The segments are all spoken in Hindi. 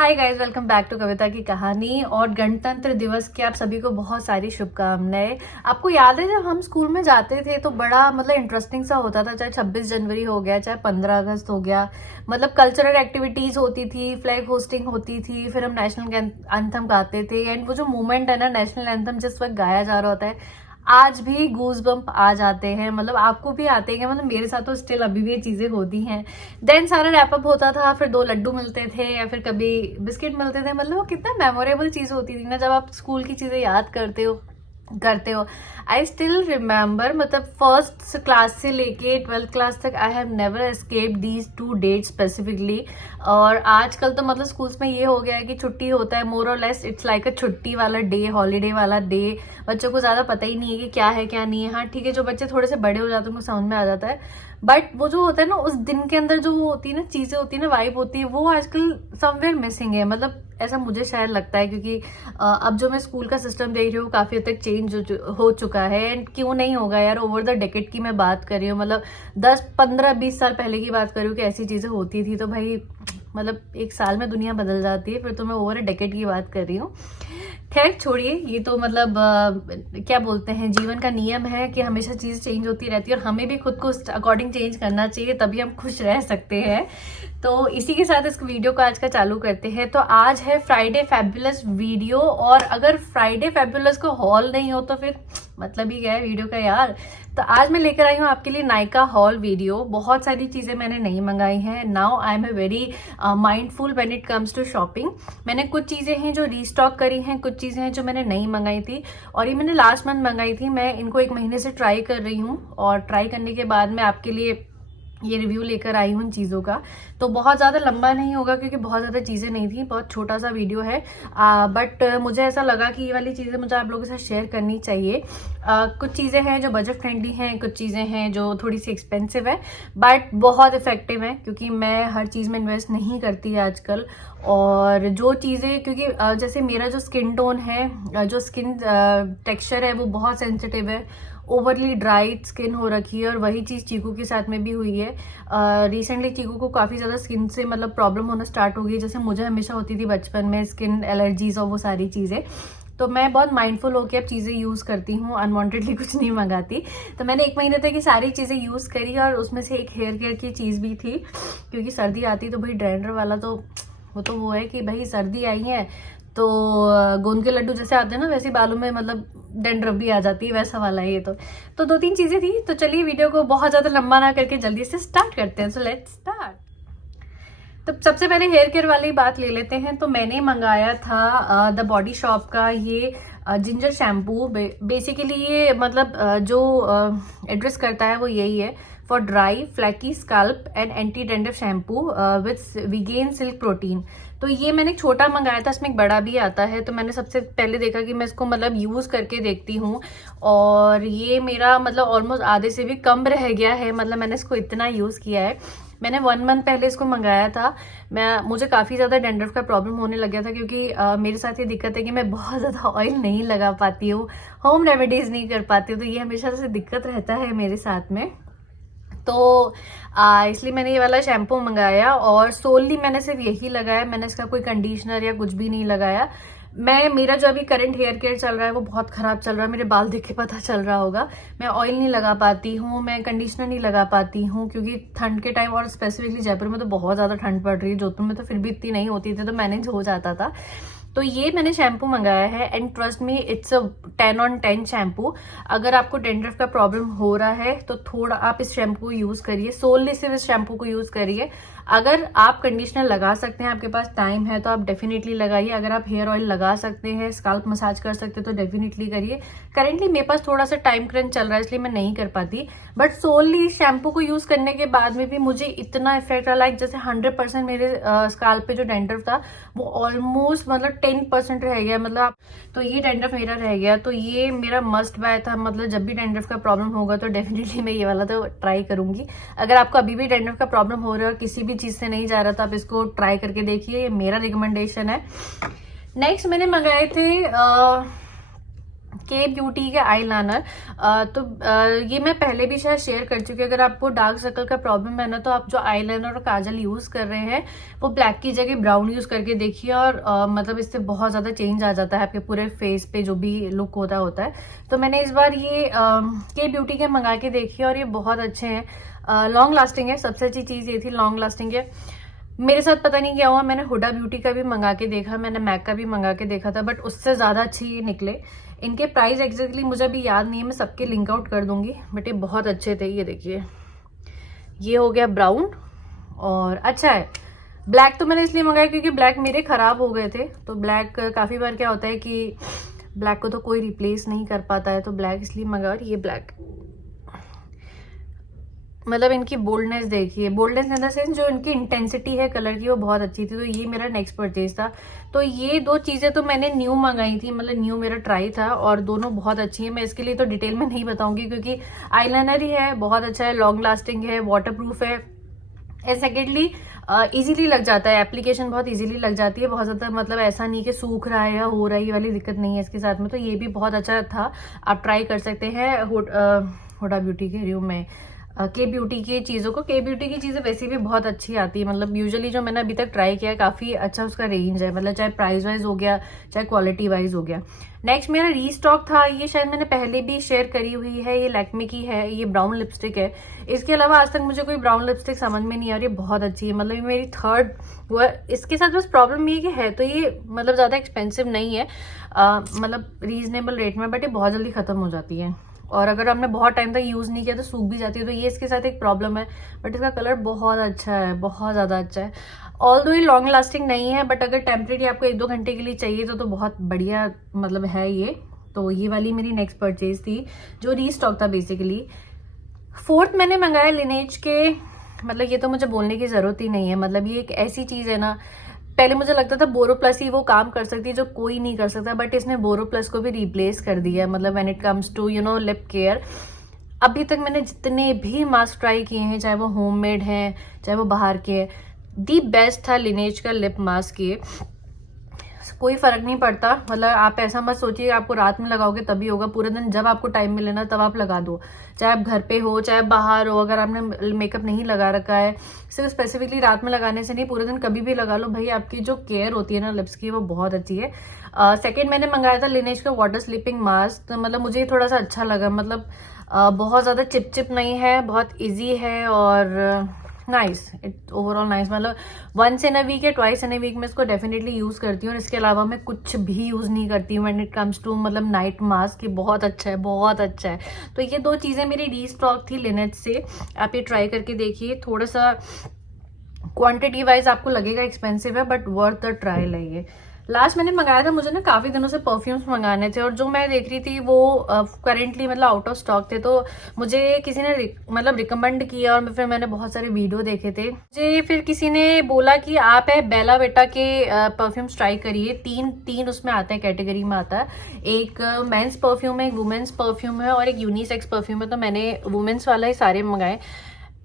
Hi guys, welcome back to Kavita की कहानी। और गणतंत्र दिवस की आप सभी को बहुत सारी शुभकामनाएं। आपको याद है जब हम स्कूल में जाते थे तो बड़ा इंटरेस्टिंग सा होता था, चाहे 26 जनवरी हो गया, चाहे 15 अगस्त हो गया। कल्चरल एक्टिविटीज होती थी, फ्लैग होस्टिंग होती थी, फिर हम नेशनल एंथम गाते थे। एंड वो जो मूवमेंट है ना, नेशनल एंथम जिस वक्त गाया जा रहा होता है, आज भी गूज बम्प आ जाते हैं। आपको भी आते हैं? मेरे साथ तो स्टिल अभी भी ये चीजें होती हैं। देन सारा रैपअप होता था, फिर 2 लड्डू मिलते थे या फिर कभी बिस्किट मिलते थे। वो कितना मेमोरेबल चीज होती थी ना, जब आप स्कूल की चीजें याद करते हो। I still remember, first class से लेके 12th क्लास तक I have never escape these 2 date specifically. और आजकल तो स्कूल्स में ये हो गया है कि छुट्टी होता है, मोर और लेस इट्स लाइक अ छुट्टी वाला डे, हॉलीडे वाला डे। बच्चों को ज्यादा पता ही नहीं है कि क्या है क्या नहीं है। हाँ ठीक है, जो बच्चे थोड़े से बड़े हो जाते हैं उनको समझ में आ जाता है, बट वो जो होता है ना, उस दिन के अंदर जो होती है ना, चीजें होती है ना, वाइब होती है, वो आजकल समवेयर मिसिंग है। ऐसा मुझे शायद लगता है, क्योंकि अब जो मैं स्कूल का सिस्टम देख रही हूँ काफी हद तक चेंज हो चुका है। एंड क्यों नहीं होगा यार, ओवर द डेकेड की मैं बात कर रही हूँ। 10 15 20 साल पहले की बात कर रही हूँ कि ऐसी चीजें होती थी। तो भाई एक साल में दुनिया बदल जाती है, फिर तो मैं ओवर अ डेकेड की बात कर रही हूँ। खैर छोड़िए, ये तो क्या बोलते हैं, जीवन का नियम है कि हमेशा चीज चेंज होती रहती है और हमें भी खुद को अकॉर्डिंग चेंज करना चाहिए, तभी हम खुश रह सकते हैं। तो इसी के साथ इस वीडियो को आज का चालू करते हैं। तो आज है फ्राइडे फैबुलस वीडियो, और अगर फ्राइडे फैबुलस को हॉल नहीं हो तो फिर मतलब ही क्या है वीडियो का यार। तो आज मैं लेकर आई हूँ आपके लिए नायका हॉल वीडियो। बहुत सारी चीजें मैंने नहीं मंगाई हैं। Now I am a very mindful when it comes to shopping. मैंने कुछ चीजें हैं जो रीस्टॉक करी हैं, कुछ चीजें हैं जो मैंने नहीं मंगाई थी, और ये मैंने लास्ट मंथ मंगाई थी। मैं इनको 1 महीने से ट्राई कर रही हूँ, और ट्राई करने के बाद मैं आपके लिए ये रिव्यू लेकर आई हूँ इन चीज़ों का। तो बहुत ज़्यादा लंबा नहीं होगा क्योंकि बहुत ज़्यादा चीज़ें नहीं थी, बहुत छोटा सा वीडियो है। बट मुझे ऐसा लगा कि ये वाली चीज़ें मुझे आप लोगों के साथ शेयर करनी चाहिए। कुछ चीज़ें हैं जो बजट फ्रेंडली हैं, कुछ चीज़ें हैं जो थोड़ी सी एक्सपेंसिव है, बट बहुत इफेक्टिव है, क्योंकि मैं हर चीज़ में इन्वेस्ट नहीं करती आजकल। और जो चीज़ें, क्योंकि जैसे मेरा जो स्किन टोन है, जो स्किन टेक्सचर है, वो बहुत सेंसिटिव है, ओवरली ड्राई स्किन हो रखी है। और वही चीज़ चीकू के साथ में भी हुई है। रिसेंटली चीकू को काफ़ी ज़्यादा स्किन से प्रॉब्लम होना स्टार्ट हो गई, जैसे मुझे हमेशा होती थी बचपन में, स्किन एलर्जीज और वो सारी चीज़ें। तो मैं बहुत माइंडफुल होकर अब चीज़ें यूज़ करती हूँ, अनवांटेडली कुछ नहीं मंगाती। तो मैंने 1 महीने तक ये सारी चीज़ें यूज़ करी, और उसमें से एक हेयर केयर की चीज़ भी थी, क्योंकि सर्दी आती तो भाई डैंड्रफ वाला तो वो है कि भाई सर्दी आई है तो गोंद के लड्डू जैसे आते हैं ना, वैसे बालों में डैंड्रफ भी आ जाती है, वैसा वाला है ये। तो 2-3 चीजें थी। तो चलिए वीडियो को बहुत ज्यादा लंबा ना करके जल्दी से स्टार्ट करते हैं। So let's start. तो सबसे पहले हेयर केयर वाली बात ले लेते हैं। तो मैंने मंगाया था द बॉडी शॉप का ये जिंजर शैम्पू। बेसिकली ये जो एड्रेस करता है वो यही है, for dry flaky scalp and anti dandruff shampoo with vegan silk protein. तो ये मैंने एक छोटा मंगाया था, इसमें एक बड़ा भी आता है। तो मैंने सबसे पहले देखा कि मैं इसको यूज करके देखती हूँ, और ये मेरा ऑलमोस्ट आधे से भी कम रह गया है। मैंने इसको इतना यूज किया है। मैंने 1 मंथ पहले इसको मंगाया था। मुझे काफ़ी ज़्यादा डैंड्रफ का प्रॉब्लम होने लग गया था, क्योंकि मेरे साथ ये दिक्कत है कि मैं बहुत ज़्यादा ऑयल नहीं लगा पाती हूँ, होम रेमेडीज़ नहीं कर पाती हूँ। तो ये हमेशा से दिक्कत रहता है मेरे साथ में। तो इसलिए मैंने ये वाला शैम्पू मंगाया, और सोलली मैंने सिर्फ यही लगाया। मैंने इसका कोई कंडीशनर या कुछ भी नहीं लगाया। मेरा जो अभी करंट हेयर केयर चल रहा है वो बहुत खराब चल रहा है, मेरे बाल देख के पता चल रहा होगा। मैं ऑयल नहीं लगा पाती हूँ, मैं कंडीशनर नहीं लगा पाती हूँ, क्योंकि ठंड के टाइम, और स्पेसिफिकली जयपुर में तो बहुत ज़्यादा ठंड पड़ रही है। जोधपुर में तो फिर भी इतनी नहीं होती थी, तो मैनेज हो जाता था। तो ये मैंने शैम्पू मंगाया है, and trust me it's a 10 on 10 shampoo. अगर आपको डैंड्रफ का प्रॉब्लम हो रहा है तो थोड़ा आप इस शैम्पू को यूज करिए, सोलली सिर्फ इस शैम्पू को यूज करिए। अगर आप कंडीशनर लगा सकते हैं, आपके पास टाइम है, तो आप डेफिनेटली लगाइए। अगर आप हेयर ऑयल लगा सकते हैं, स्कैल्प मसाज कर सकते हैं, तो डेफिनेटली करिए। करेंटली मेरे पास थोड़ा सा टाइम क्रंच चल रहा है, इसलिए मैं नहीं कर पाती। बट सोलली शैम्पू को यूज करने के बाद में भी मुझे इतना इफेक्ट रहा, लाइक जैसे 100% मेरे स्कैल्प पे जो डैंड्रफ था वो ऑलमोस्ट 10% रह गया। तो ये डैंड्रफ मेरा रह गया। तो ये मेरा मस्ट बाय था। जब भी डैंड्रफ का प्रॉब्लम होगा तो डेफिनेटली मैं ये वाला तो ट्राई करूंगी। अगर आपको अभी भी डैंड्रफ का प्रॉब्लम हो रहा है और किसी भी चीज से नहीं जा रहा, तो आप इसको ट्राई करके देखिए, ये मेरा रिकमेंडेशन है। नेक्स्ट मैंने मंगाए थे के ब्यूटी के आई लाइनर। ये मैं पहले भी शायद शेयर कर चुकी हूँ। अगर आपको डार्क सर्कल का प्रॉब्लम है ना, तो आप जो आई लाइनर और काजल यूज कर रहे हैं वो ब्लैक की जगह ब्राउन यूज करके देखिए, और मतलब इससे बहुत ज्यादा चेंज आ जाता है आपके पूरे फेस पे जो भी लुक होता है। तो मैंने इस बार ये के ब्यूटी के मंगा के देखी और ये बहुत अच्छे हैं, लॉन्ग लास्टिंग है। सबसे अच्छी चीज ये थी लॉन्ग लास्टिंग है। मेरे साथ पता नहीं क्या हुआ, मैंने हुडा ब्यूटी का भी मंगा के देखा, मैंने मैक का भी मंगा के देखा था, बट उससे ज्यादा अच्छे ये निकले। इनके प्राइस एग्जैक्टली मुझे अभी याद नहीं है, मैं सबके लिंक आउट कर दूंगी, बट ये बहुत अच्छे थे। ये देखिए, ये हो गया ब्राउन और अच्छा है। ब्लैक तो मैंने इसलिए मंगाया क्योंकि ब्लैक मेरे खराब हो गए थे। तो ब्लैक काफी बार क्या होता है कि ब्लैक को तो कोई रिप्लेस नहीं कर पाता है, तो ब्लैक इसलिए मंगाया। और ये ब्लैक, मतलब इनकी बोल्डनेस देखिए, बोल्डनेस इन द सेंस जो इनकी इंटेंसिटी है कलर की वो बहुत अच्छी थी। तो ये मेरा नेक्स्ट परचेज था। तो ये दो चीजें तो मैंने न्यू मंगाई थी, मतलब न्यू मेरा ट्राई था, और दोनों बहुत अच्छी है। मैं इसके लिए तो डिटेल में नहीं बताऊंगी क्योंकि आईलाइनर ही है, बहुत अच्छा है, लॉन्ग लास्टिंग है, वाटर प्रूफ है, एंड सेकेंडली इजीली लग जाता है, एप्लीकेशन बहुत इजीली लग जाती है, बहुत ज्यादा मतलब ऐसा नहीं कि सूख रहा है या हो रहा है, ये वाली दिक्कत नहीं है इसके साथ में। तो ये भी बहुत अच्छा था, आप ट्राई कर सकते हैं। हुडा ब्यूटी कह रही हूँ मैं, के ब्यूटी की चीज़ों को। के ब्यूटी की चीज़ें वैसे भी बहुत अच्छी आती है, मतलब यूजुअली जो मैंने अभी तक ट्राई किया है काफ़ी अच्छा उसका रेंज है, मतलब चाहे प्राइस वाइज हो गया चाहे क्वालिटी वाइज हो गया। नेक्स्ट मेरा रीस्टॉक था, ये शायद मैंने पहले भी शेयर करी हुई है, ये लैक्मे की है, ये ब्राउन लिपस्टिक है। इसके अलावा आज तक मुझे कोई ब्राउन लिपस्टिक समझ में नहीं आ रही, बहुत अच्छी है, मतलब ये मेरी थर्ड वो। इसके साथ बस प्रॉब्लम ये कि है तो ये मतलब ज़्यादा एक्सपेंसिव नहीं है, मतलब रीजनेबल रेट में, बट ये बहुत जल्दी खत्म हो जाती है, और अगर हमने बहुत टाइम तक यूज नहीं किया तो सूख भी जाती है। तो ये इसके साथ एक प्रॉब्लम है, बट इसका कलर बहुत अच्छा है, बहुत ज्यादा अच्छा है। ऑल दो ये लॉन्ग लास्टिंग नहीं है, बट अगर टेम्परेरी आपको 1-2 घंटे के लिए चाहिए तो बहुत बढ़िया मतलब है ये। तो ये वाली मेरी नेक्स्ट परचेज थी जो रीस्टॉक था बेसिकली। फोर्थ मैंने मंगाया लिनेज के, मतलब ये तो मुझे बोलने की जरूरत ही नहीं है, मतलब ये एक ऐसी चीज है ना, पहले मुझे लगता था बोरो प्लस ही वो काम कर सकती है जो कोई नहीं कर सकता, बट इसने बोरो प्लस को भी रिप्लेस कर दिया है, मतलब when it comes to lip care. अभी तक मैंने जितने भी मास्क ट्राई किए हैं, चाहे वो होममेड हैं चाहे वो बाहर के हैं, दी बेस्ट था लिनेज का लिप मास्क। ये कोई फर्क नहीं पड़ता, मतलब आप ऐसा मत सोचिए आपको रात में लगाओगे तभी होगा, पूरे दिन जब आपको टाइम मिले ना तब आप लगा दो, चाहे आप घर पे हो चाहे बाहर हो। अगर आपने मेकअप नहीं लगा रखा है, सिर्फ स्पेसिफिकली रात में लगाने से नहीं, पूरे दिन कभी भी लगा लो भाई, आपकी जो केयर होती है ना लिप्स की वो बहुत अच्छी है। सेकेंड मैंने मंगाया था लिनेज का वाटर स्लीपिंग मास्क, तो मतलब मुझे थोड़ा सा अच्छा लगा, मतलब बहुत ज्यादा चिप नहीं है, बहुत ईजी है और नाइस, इट ओवरऑल नाइस। मतलब वंस इन अ वीक या ट्वाइस इन अ वीक में इसको डेफिनेटली यूज करती हूँ, और इसके अलावा मैं कुछ भी यूज नहीं करती हूँ व्हेन इट कम्स टू मतलब नाइट मास्क। ये बहुत अच्छा है, बहुत अच्छा है। तो ये दो चीजें मेरी रीस्टॉक थी लिनेज से, आप ये ट्राई करके देखिए। थोड़ा सा क्वांटिटी वाइज आपको लगेगा एक्सपेंसिव है, बट वर्थ द ट्रायल है ये। लास्ट मैंने मंगाया था, मुझे ना काफी दिनों से परफ्यूम्स मंगाने थे, और जो मैं देख रही थी वो करेंटली मतलब आउट ऑफ स्टॉक थे। तो मुझे किसी ने मतलब रिकमेंड किया, और फिर मैंने बहुत सारे वीडियो देखे थे। मुझे फिर किसी ने बोला कि आप है बेला वेटा के परफ्यूम्स ट्राई करिए। तीन उसमें आते हैं, कैटेगरी में आता है। एक मेंस परफ्यूम है, एक वुमेन्स परफ्यूम है, और एक यूनिसेक्स परफ्यूम है। तो मैंने वुमेन्स वाला ही सारे मंगाए,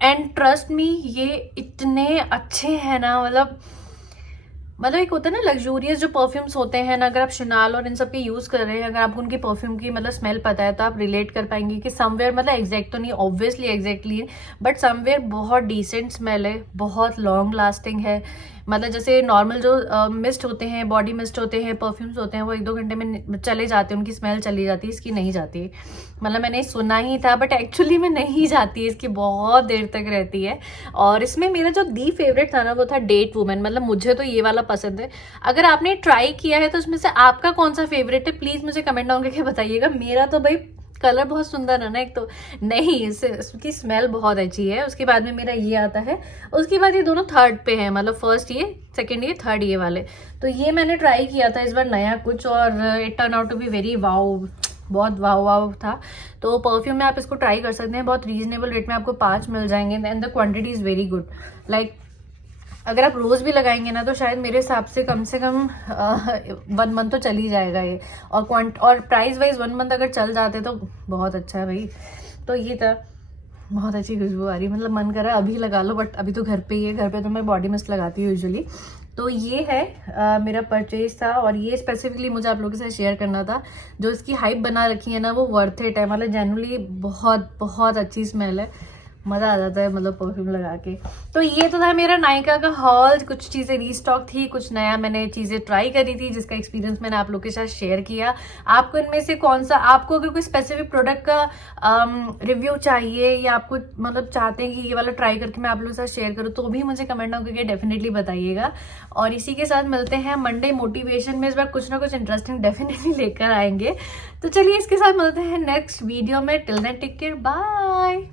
एंड ट्रस्ट मी ये इतने अच्छे हैं ना, मतलब एक होता है ना लग्जूरियस जो परफ्यूम्स होते हैं ना, अगर आप शिनाल और इन सब के यूज कर रहे हैं, अगर आपको उनकी परफ्यूम की मतलब स्मेल पता है तो आप रिलेट कर पाएंगे कि समवेयर, मतलब एग्जैक्ट तो नहीं ऑब्वियसली एग्जैक्टली, बट समवेयर बहुत डिसेंट स्मेल है, बहुत लॉन्ग लास्टिंग है। मतलब जैसे नॉर्मल जो मिस्ट होते हैं, बॉडी मिस्ट होते हैं, परफ्यूम्स होते हैं, वो 1-2 घंटे में चले जाते हैं, उनकी स्मेल चली जाती है, इसकी नहीं जाती। मतलब मैंने सुना ही था बट एक्चुअली में नहीं जाती है, इसकी बहुत देर तक रहती है। और इसमें मेरा जो दी फेवरेट था ना वो था डेट वुमेन, मतलब मुझे तो ये वाला पसंद है। अगर आपने ट्राई किया है तो उसमें से आपका कौन सा फेवरेट है प्लीज मुझे कमेंट डाउन करके बताइएगा। मेरा तो भाई कलर बहुत सुंदर है ना, एक तो नहीं इसकी स्मेल बहुत अच्छी है। उसके बाद में मेरा ये आता है, उसके बाद ये दोनों थर्ड पे है, मतलब फर्स्ट ये, सेकंड ये, थर्ड ये वाले। तो ये मैंने ट्राई किया था इस बार नया कुछ, और it turn out to be very wow, बहुत वाओ वाओ था। तो परफ्यूम में आप इसको ट्राई कर सकते हैं, बहुत रीजनेबल रेट में आपको 5 मिल जाएंगे, and the quantity is very good. Like अगर आप रोज भी लगाएंगे ना तो शायद मेरे हिसाब से कम 1 मंथ तो चल ही जाएगा ये, और प्राइस वाइज 1 मंथ अगर चल जाते तो बहुत अच्छा है भाई। तो ये था, बहुत अच्छी खुशबू आ रही, मतलब मन कर रहा है अभी लगा लो, बट अभी तो घर पे ही है, घर पे तो मैं बॉडी मिस्ट लगाती हूँ यूजुअली। तो ये है मेरा परचेज था, और ये स्पेसिफिकली मुझे आप लोगों के साथ शेयर करना था। जो इसकी हाइप बना रखी है ना, वो वर्थ इट है, मतलब जेन्युइनली बहुत बहुत अच्छी स्मेल है, मज़ा आ जाता है मतलब परफ्यूम लगा के। तो ये तो था मेरा नायका का हॉल। कुछ चीज़ें रीस्टॉक थी, कुछ नया मैंने चीज़ें ट्राई करी थी, जिसका एक्सपीरियंस मैंने आप लोग के साथ शेयर किया। आपको इनमें से कौन सा, आपको अगर कोई स्पेसिफिक प्रोडक्ट का रिव्यू चाहिए, या आपको मतलब चाहते हैं कि ये वाला ट्राई करके मैं आप लोगों के साथ शेयर करूँ, तो भी मुझे कमेंट करके डेफिनेटली बताइएगा। और इसी के साथ मिलते हैं मंडे मोटिवेशन में। इस बार कुछ ना कुछ इंटरेस्टिंग डेफिनेटली लेकर आएंगे। तो चलिए इसके साथ मिलते हैं नेक्स्ट वीडियो में। Till then take care, bye.